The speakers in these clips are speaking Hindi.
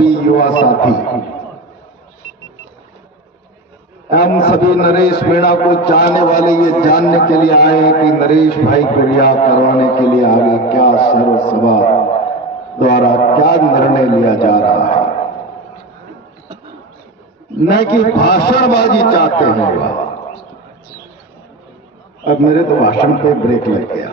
सभी युवा साथी, हम सभी नरेश मीणा को चाहने वाले ये जानने के लिए आए हैं कि नरेश भाई को रिहा करवाने के लिए आगे क्या सर्व सभा द्वारा क्या निर्णय लिया जा रहा है। न कि भाषणबाजी चाहते हैं वह। अब मेरे तो भाषण पे ब्रेक लग गया।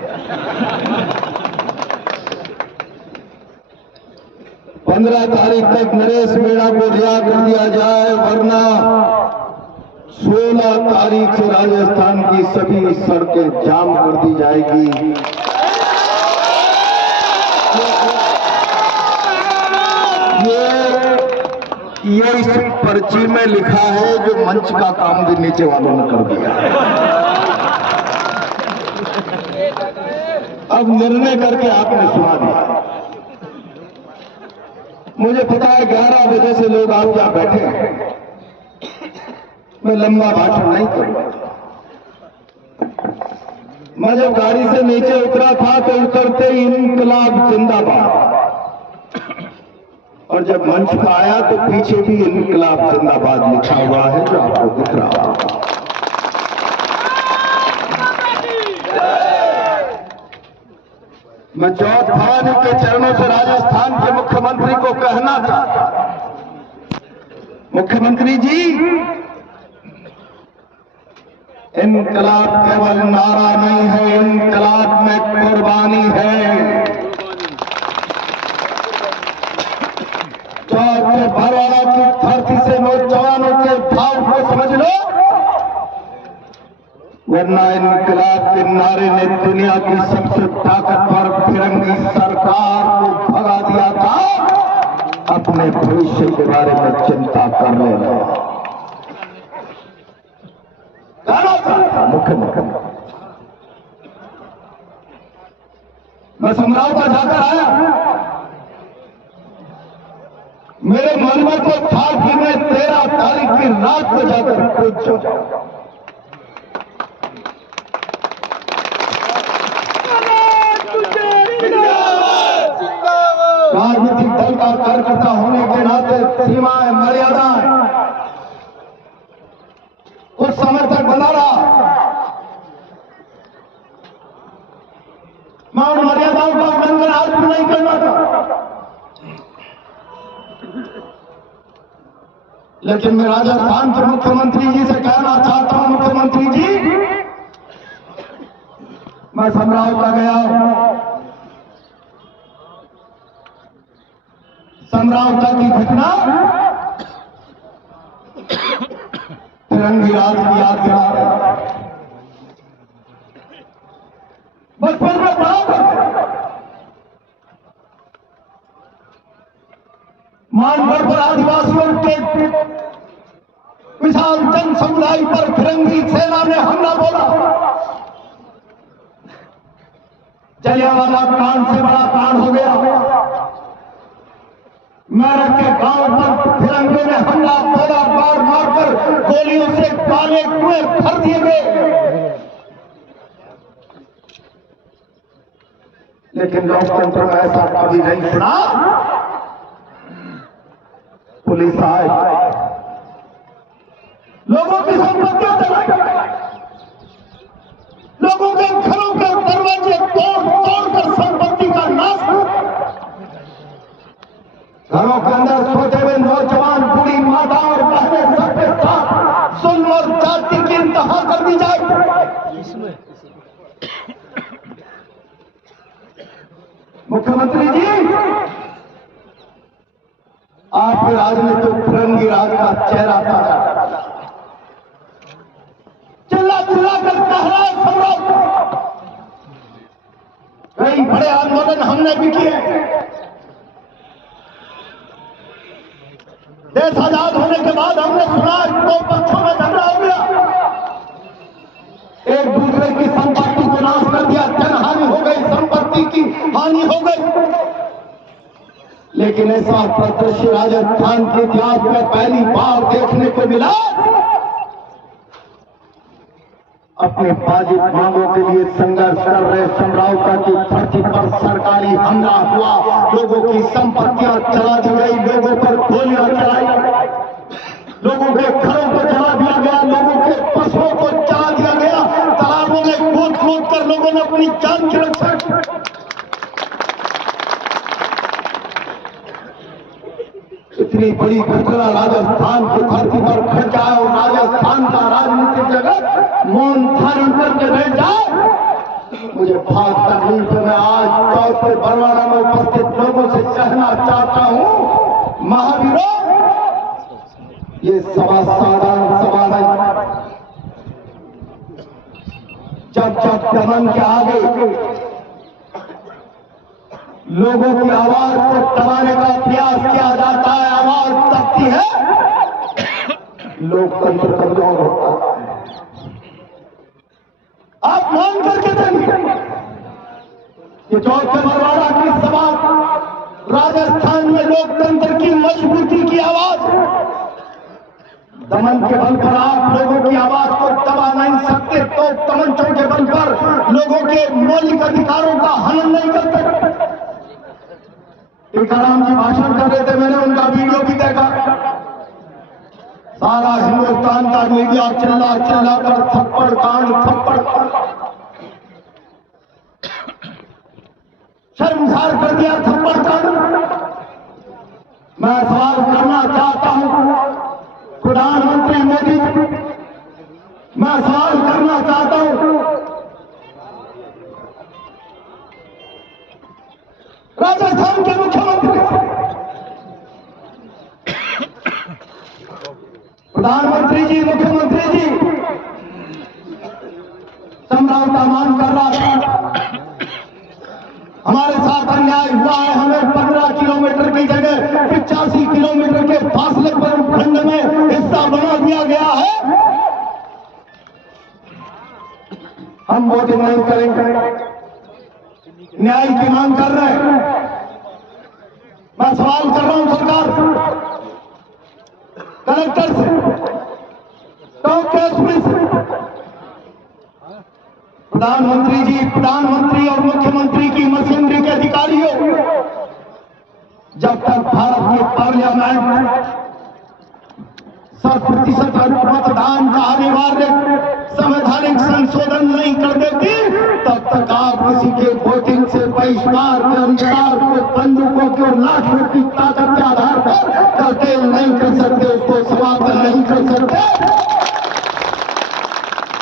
15 तारीख तक नरेश मीणा को रिहा कर दिया जाए, वरना 16 तारीख से राजस्थान की सभी सड़कें जाम कर दी जाएगी। ये इस पर्ची में लिखा है, जो मंच का काम भी नीचे वालों ने कर दिया। अब निर्णय करके आपने सुना दिया। मुझे पता है 11 बजे से लोग आप यहाँ बैठे हैं, मैं लंबा भाषण नहीं करूंगा। मैं जब गाड़ी से नीचे उतरा था तो उतरते ही इनकलाब जिंदाबाद, और जब मंच पर आया तो पीछे भी इनकलाब जिंदाबाद लिखा हुआ है, जो आपको दिख रहा होगा। मैं जॉर्ज फर्नांडिस के चरणों से राजस्थान के मुख्यमंत्री को कहना चाहता हूं, मुख्यमंत्री जी, इनकलाब केवल नारा नहीं है, इनकलाब में कुर्बानी है। चौथे भरवाड़ा की धरती से नौजवानों के भाव को समझ लो, वरना इनकलाब के नारे ने दुनिया की सबसे ताकतवर फिरंगी सरकार को भगा दिया था। अपने भविष्य के बारे में चिंता कर लेना। मुख्यमंत्री मैं समराव का जाकर आया, मेरे मन में तो था कि मैं 13 तारीख की रात को जाकर पूछ जाऊं। राजनीतिक दल का कार्यकर्ता होने के नाते सीमाएं, मर्यादाएं कुछ समय तक बना रहा। मैं उन मर्यादाओं का उल्लंघन आज भी नहीं करना था, लेकिन मैं राजस्थान के मुख्यमंत्री जी से कहना चाहता हूं, मुख्यमंत्री जी, मैं समराव का गया हूं। समरावता की घटना तिरंगी राज की याद दिला रहा है। बचपन में पढ़ा करते मानगढ़ पर आदिवासियों के विशाल जन समुदाय पर फिरंगी सेना ने हमला बोला। जलियांवाला कांड से बड़ा कांड हो गया। मेरठ के गांव पर फिरंगियों ने हमला बोला, मार मारकर गोलियों से काले कुएं भर दिए गए। लेकिन लोकतंत्र में ऐसा कभी नहीं सुना। पुलिस आए, लोगों की संपत्तियां जलाई, लोगों के घरों के दरवाजे तोड़ संपत्ति का नाश किया। घरों के अंदर सोते हुए नौजवान, बूढ़ी माता और बहनें सबके साथ जुल्म और जाति की इंतहा कर दी जाए। मुख्यमंत्री जी, आपके राजनीतिक फिरंगी राज का चेहरा था। चिल्ला चिल्ला कर कह रहा है सम्राट, कई बड़े आंदोलन हमने भी किए। देश आजाद होने के बाद हमने सुना दो पक्षों में झगड़ा हो गया, एक दूसरे की संपत्ति को नाश कर दिया, जनहानि हो गई, संपत्ति की हानि हो गई। लेकिन ऐसा प्रदर्शन राजस्थान के इतिहास में पहली बार देखने को मिला। अपने वाजिब मांगों के लिए संघर्ष कर रहे समरावता की धरती पर सरकारी हमला हुआ, लोगों की संपत्तियां चला दी गई, लोगों पर इतनी बड़ी घटना राजस्थान की धरती पर घट जाए और राजस्थान का राजनीतिक जगत मौन धारण करके बैठ जाए, मुझे बहुत तकलीफ है। मैं आज चौथे बरवाड़ा में उपस्थित लोगों से कहना चाहता हूं, महावीरों, ये सभा साधारण सभा नहीं। जब जब दमन के आगे लोगों की आवाज को दबाने का प्रयास किया जाता है, आवाज दबती है, लोकतंत्र कमजोर होता है। आप मान करके देंगे कि चौथे बरवाड़ा की सभा राजस्थान में लोकतंत्र की मजबूती की आवाज, दमन के बल पर आप लोगों की आवाज को दबा नहीं सकते, तो तमंचों के बल पर लोगों के मौलिक अधिकारों का हनन नहीं कर सकते। टीकाराम जी भाषण कर रहे थे, मैंने उनका वीडियो भी देखा। सारा हिंदुस्तान का मीडिया चिल्ला चिल्ला कर थप्पड़ कांड शर्मसार कर दिया, थप्पड़ कांड। मैं सवाल करना चाहता हूं प्रधानमंत्री मोदी, मैं सवाल करना चाहता हूं राजस्थान के मुख्यमंत्री, प्रधानमंत्री जी, मुख्यमंत्री जी, समझौता मांग कर रहा था, हमारे साथ अन्याय हुआ है, हमें 15 किलोमीटर की जगह 85 किलोमीटर के फासले पर उपखंड में हिस्सा बना दिया गया है, हम वोटिंग नहीं करेंगे, न्याय की मांग कर रहे हैं। मैं सवाल कर रहा हूं सरकार से, कलेक्टर से, टॉप एसपी से, प्रधानमंत्री जी, प्रधानमंत्री और मुख्यमंत्री की मशीनरी के अधिकारियों, जब तक भारत की पार्लियामेंट 100% मतदान का अनिवार्य संवैधानिक संशोधन नहीं कर देती, तब तक आप किसी के वोटिंग से बहिष्कार के अधिकार को बंदूकों की और लाठों की ताकत के आधार पर कर्टेल नहीं कर सकते, उसको समाप्त नहीं कर सकते।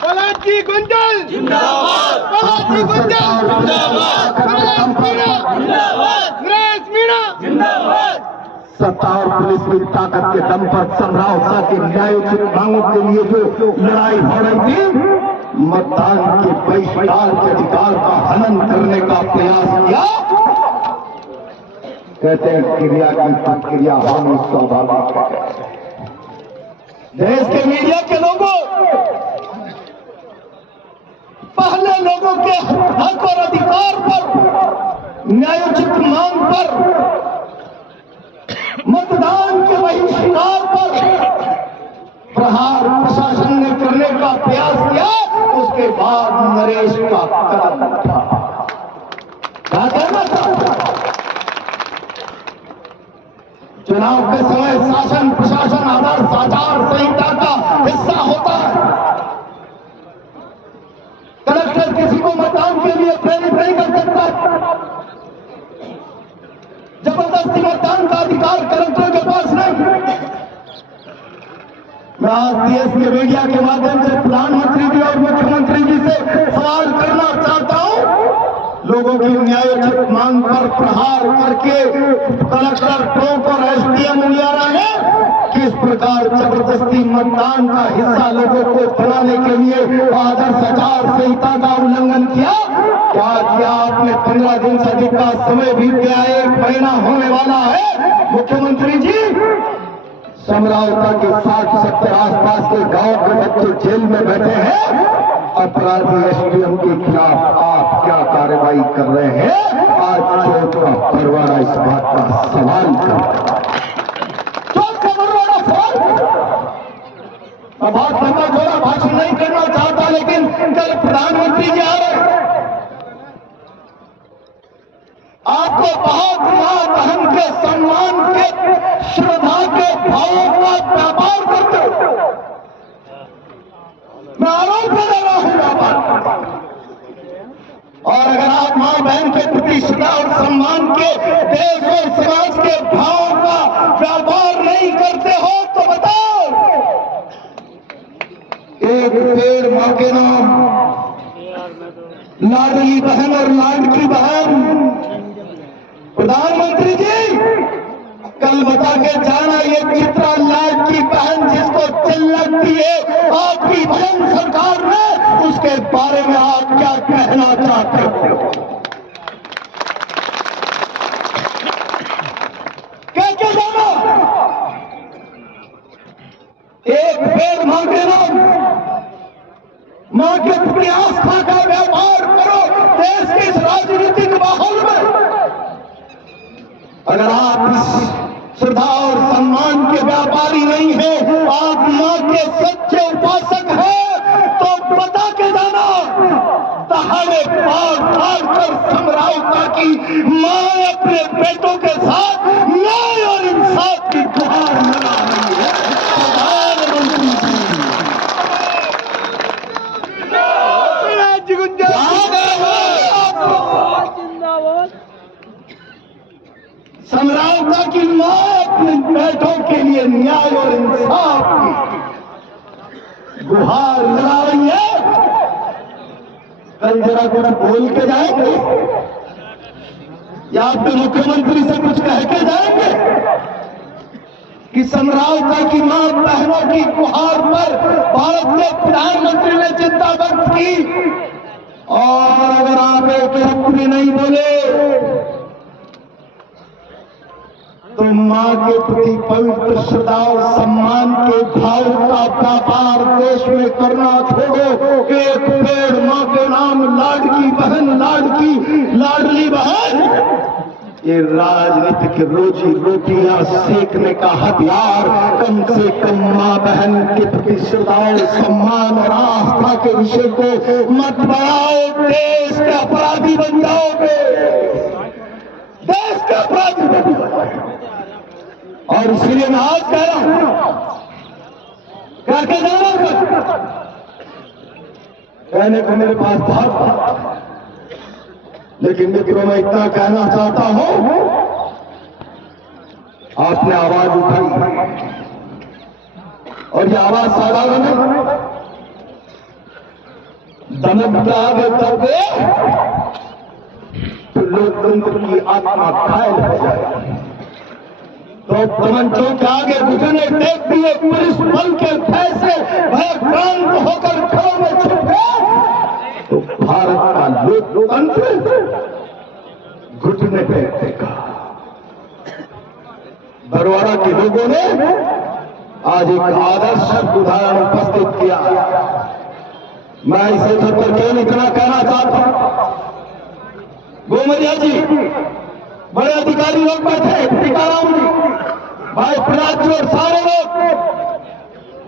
पलाची गुंजल जिंदाबाद, पलाची गुंजल जिंदाबाद, ग्रेस मीणा जिंदाबाद। सत्ता और पुलिस की ताकत के दम पर समझौता के न्यायोचित मांगों के लिए जो लड़ाई हो रही थी, मतदान के बहिष्कार के अधिकार का हनन करने का प्रयास किया। कहते हैं क्रिया की प्रतिक्रिया होनी स्वाभाविक है। देश के मीडिया के लोगों, पहले लोगों के हक और अधिकार पर, न्यायोचित मांग पर, मतदान के बहिष्कार पर प्रहार प्रशासन ने करने का प्रयास किया, उसके बाद नरेश का कदम उठा। क्या कहना चाहता? चुनाव के समय शासन प्रशासन आदर्श आचार संहिता का हिस्सा होता है। कलेक्टर किसी को मतदान के लिए प्रेरित नहीं कर सकता, जबरदस्ती मतदान का अधिकार कलेक्टर के पास नहीं। मैं आज देश के मीडिया के माध्यम से प्रधानमंत्री जी और मुख्यमंत्री जी से सवाल करना चाहता हूं, लोगों की न्यायोचित मांग पर प्रहार करके कलेक्टर टोंक और एसडीएम उनियारा ने किस प्रकार जबरदस्ती मतदान का हिस्सा लोगों को बनाने के लिए आदर्श आचार संहिता का उल्लंघन किया। क्या आपने 15 दिन से अधिक का समय बीत गया, एक महीना होने वाला है। मुख्यमंत्री जी, समरावता के 60-70 आसपास के गांव के बच्चे जेल में बैठे हैं, अपराधी एसडीएम के खिलाफ आप क्या कार्रवाई कर रहे हैं? आज चौथ का बरवाड़ा इस बात का सवाल कर रहा है। चौथ का बरवाड़ा सवाल। मैं बहुत लंबा चौड़ा भाषण नहीं करना चाहता, लेकिन कल प्रधानमंत्री जी आ रहे, आपको बहुत मां बहन के सम्मान के, श्रद्धा के भावों का व्यापार करते हो। मैं आरोप लगा रहा हूं व्यापार। और अगर आप मां बहन के प्रति श्रद्धा और सम्मान के, देश और समाज के भावों का व्यापार एक पेड़ मां के नाम, लाडली बहन और लाडकी बहन। प्रधानमंत्री जी कल बता के जाना, ये चित्रा लाडकी बहन जिसको चिल्लाती है आपकी बहन सरकार में, उसके बारे में आप क्या कहना चाहते हो? क्या जाना, एक पेड़ मां के नाम, मां के प्रति आस्था का व्यापार करो देश के इस राजनीतिक माहौल में। अगर आप इस श्रद्धा और सम्मान के व्यापारी नहीं हैं, आप मां के सच्चे उपासक हैं, तो बता के जाना, दहाड़े फाड़ कर समरावता की मां अपने बेटों के साथ न्याय और इंसाफ की गुहार लगा रही है। प्रधानमंत्री जी गुंजल समरावता की मां अपने बेटों के लिए न्याय और इंसाफ की गुहार लगा रही है। कल जरा कुछ बोल के जाएंगे या अपने मुख्यमंत्री से कुछ कह के जाएंगे कि समरावता की मां बहनों की गुहार पर भारत के प्रधानमंत्री ने चिंता व्यक्त की। और अगर आप एक शब्द भी नहीं बोले तो मां के प्रति पवित्र श्रद्धा और सम्मान के भाव का व्यापार देश में करना छोड़ो। एक पेड़ मां के नाम, लाडकी बहन, लाडली बहन, ये राजनीतिक रोजी रोटियां सेकने का हथियार कम से कम मां बहन के प्रति श्रद्धा और सम्मान और आस्था के विषय को मत बढ़ाओ। देश के अपराधी बन जाओगे, देश के अपराधी बन जाओगे। और इसलिए मैं आज कह रहा हूं, क्या कहना कहने को मेरे पास बहुत, लेकिन मित्रों मैं इतना कहना चाहता हूं, आपने आवाज उठाई और ये आवाज साधारण है, दमक के आगे तब तो लोकतंत्र की आत्मा घायल हो जाएगी। तो तमंचों के आगे घुटने टेक दिए, पुलिस बल के फैसले भयक्रांत होकर घरों में छुप गए, तो भारत का लोकतंत्र घुटने टेक देगा। बरवाड़ा के लोगों ने आज एक आदर्श उदाहरण उपस्थित किया। मैं इसे छतर केवल इतना कहना चाहता हूं, गोमरिया जी, बड़े अधिकारी लोग बैठे, टीकाराम जी, भाई प्रहलाद जी और सारे लोग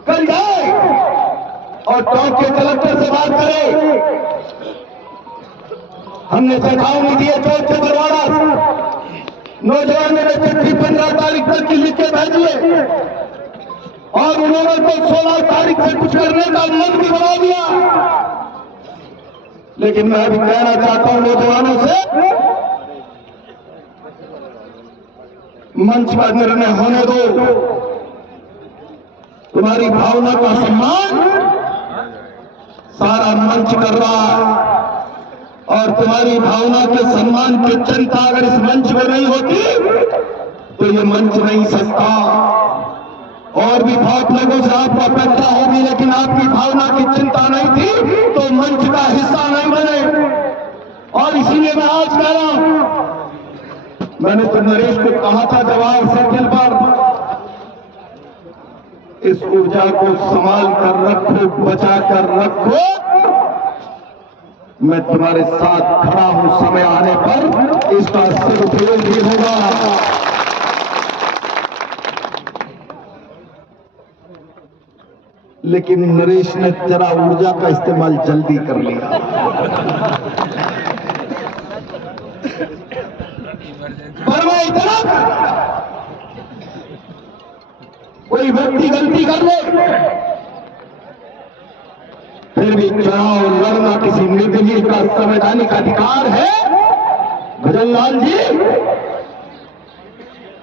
कल जाए और टॉप के कलेक्टर से बात करें। हमने चेतावनी दी है चौथ से बरवाड़ा, नौजवान ने चिट्ठी 15 तारीख तक की लिख के भेजी है और उन्होंने तो 16 तारीख से कुछ करने का मन भी बना दिया। लेकिन मैं भी कहना चाहता हूं नौजवानों से, मंच का निर्णय होने दो। तुम्हारी भावना का सम्मान सारा मंच कर रहा है और तुम्हारी भावना के सम्मान की चिंता अगर इस मंच में नहीं होती तो ये मंच नहीं सकता। और भी बहुत लोगों से आपको अपेक्षा होगी, लेकिन आपकी भावना की चिंता नहीं थी तो मंच का हिस्सा नहीं बने। और इसीलिए मैं आज कह रहा हूं, मैंने तो नरेश को कहा था जवाहर सर्किल पर, इस ऊर्जा को संभाल कर रखो, बचा कर रखो। मैं तुम्हारे साथ खड़ा हूं, समय आने पर इसका सदुपयोग भी होगा। लेकिन नरेश ने जरा ऊर्जा का इस्तेमाल जल्दी कर लिया। पर मैं इतना, कोई व्यक्ति गलती कर ले फिर भी चुनाव लड़ना किसी निर्दलीय का संवैधानिक अधिकार है। भजनलाल जी,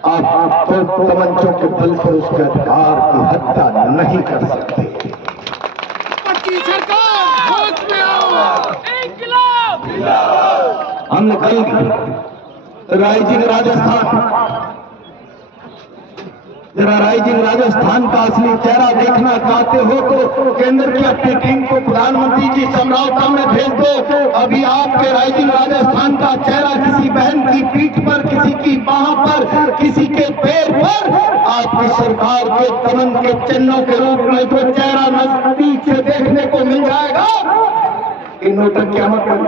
आप तो तमंचों के बल पर उसके अधिकार की हत्या नहीं कर सकते। हमने कल राइजिंग राजस्थान, जरा राइजिंग राजस्थान का असली चेहरा देखना चाहते हो तो केंद्र की अपनी टीम को प्रधानमंत्री जी समरावता में भेज दो। अभी आपके राइजिंग राजस्थान का चेहरा किसी बहन की पीठ पर, किसी की बाह पर, किसी के पैर पर आपकी सरकार के दमन के चिन्हों के रूप में जो चेहरा नजदीक से देखने को मिल जाएगा, इन नोटों क्या मतलब।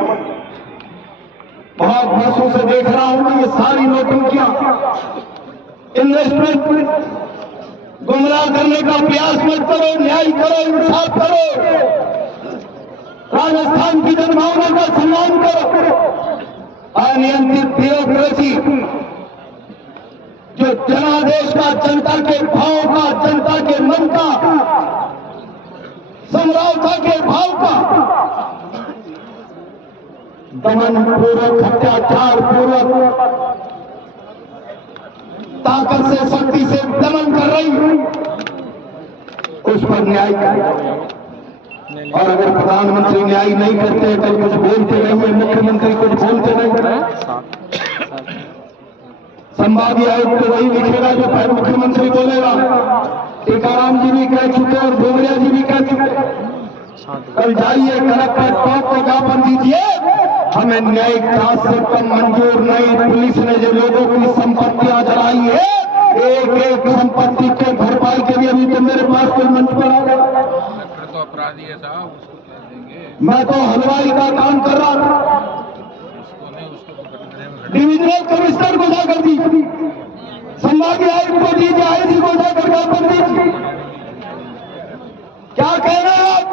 बहुत वर्षों से देख रहा हूं कि ये सारी नोटंकियां इन्वेस्टमेंट गुमराह करने का प्रयास मत करो, न्याय करो, इंसाफ करो, राजस्थान की जनभावना का सम्मान करो। अनियंत्रित ब्यूरोक्रेसी जो जनादेश का, जनता के भाव का, जनता के मन का, समरावता के भाव का दमन पूर्वक, अत्याचार पूर्वक, ताकत से, शक्ति से दमन कर रही, उस पर न्याय करें। और अगर प्रधानमंत्री न्याय नहीं करते, कल कुछ बोलते नहीं है, मुख्यमंत्री कुछ बोलते नहीं, संभागीय आयुक्त तो वही लिखेगा जो पहले मुख्यमंत्री बोलेगा। टीकाराम जी भी कह चुके और डोगरिया जी भी कह चुके। कल जाइए कलेक्टर टॉप को ज्ञापन दीजिए, हमें न्यायिक जांच से कम मंजूर नहीं। पुलिस ने जो लोगों की संपत्तियां जलाई है, एक एक संपत्ति के भरपाई के लिए अभी तो मेरे पास कोई मंच पर आ गया। तो अपराधी है साहब, उसको क्या देंगे। मैं तो हलवाई का काम कर रहा था, डिविजनल कमिश्नर को जाकर दीजिए, संभागीय आयुक्त को दीजिए, आईजी को जाकर ज्ञापन दीजिए। क्या कह रहे हैं आप?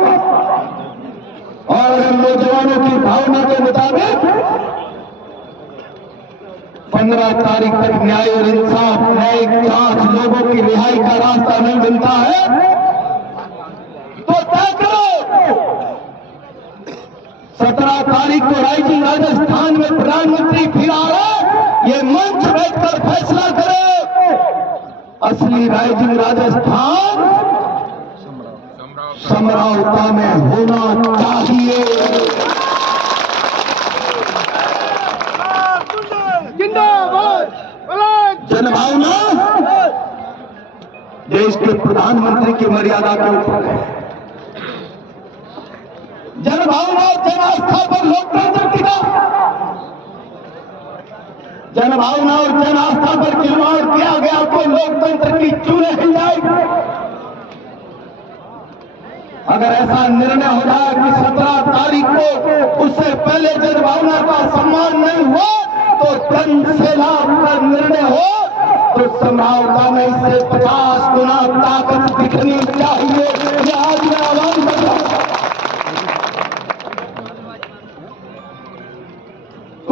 और अगर नौजवानों की भावना के मुताबिक 15 तारीख तक न्याय और इंसाफ, न्यायिक जांच, लोगों की रिहाई का रास्ता नहीं मिलता है तो तय करो। 17 तारीख को राइजिंग राजस्थान में प्रधानमंत्री फिर आ रहे, ये मंच बैठकर फैसला करे। असली राइजिंग राजस्थान समरावता में होना चाहिए। जिंदाबाद। जनभावना देश के प्रधानमंत्री की मर्यादा के ऊपर है। जनभावना और जन आस्था पर लोकतंत्र टिका। जनभावना और जन आस्था पर खिलवाड़ किया गया तो लोकतंत्र की चूल्हे हिल जाएगी। अगर ऐसा निर्णय हो जाए कि 17 तारीख को उससे पहले जनभावना का सम्मान नहीं हुआ तो जन से लाभ का निर्णय हो तो समरावता में इससे 50 गुना ताकत दिखनी चाहिए। ये आज मैं आह्वान कर रहा हूं।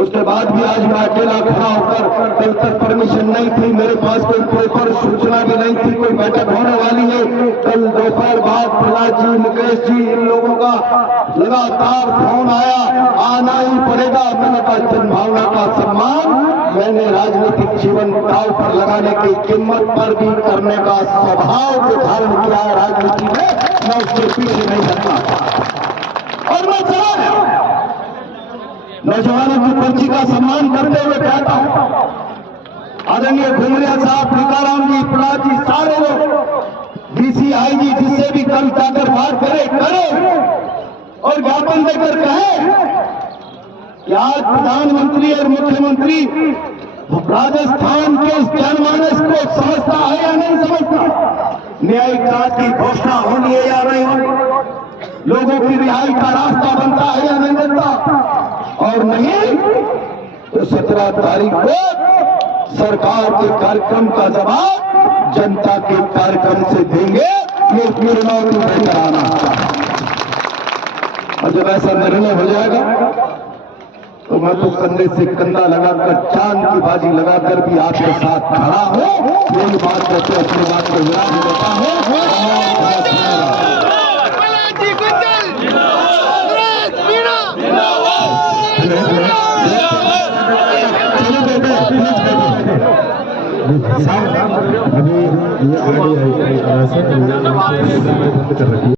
उसके बाद भी आज मैं अकेला खड़ा होकर, कल तक परमिशन नहीं थी, मेरे पास कोई प्रॉपर सूचना भी नहीं थी कोई बैठक होने वाली है। कल दोपहर बाद प्रहलाद जी, मुकेश जी, इन लोगों का लगातार फोन आया, आना ही पड़ेगा। मैंने कहा जनभावना का सम्मान मैंने राजनीतिक जीवन दांव पर लगाने की कीमत पर भी करने का स्वभाव जो धारण किया है राजनीति में, मैं उसके पीछे नहीं हटना। और मैं चला गया। नौजवानों की पर्ची का सम्मान करते हुए कहता हूं, आदरणीय घुमरिया साहब, टीकाराम जी, प्रहलाद जी, सारे लोग डीसी, आईजी जिससे भी कल जाकर बात करे और ज्ञापन देकर कहे कि आज प्रधानमंत्री और मुख्यमंत्री राजस्थान के इस जनमानस को समझता है या नहीं समझता, न्यायिक जांच की घोषणा होनी है या नहीं होनी, लोगों की रिहाई का रास्ता बनता है या नहीं बनता, और नहीं तो 17 तारीख को सरकार के कार्यक्रम का जवाब जनता के कार्यक्रम से देंगे। ये निर्णय बेहतर आना और जब ऐसा निर्णय हो जाएगा तो मैं तो कंधे से कंधा लगाकर, चांद की बाजी लगाकर भी आपके साथ खड़ा हूं। यही बात कहते अपनी बात को विराम देता हूं। अभी ये आगे बंद कर रखी है।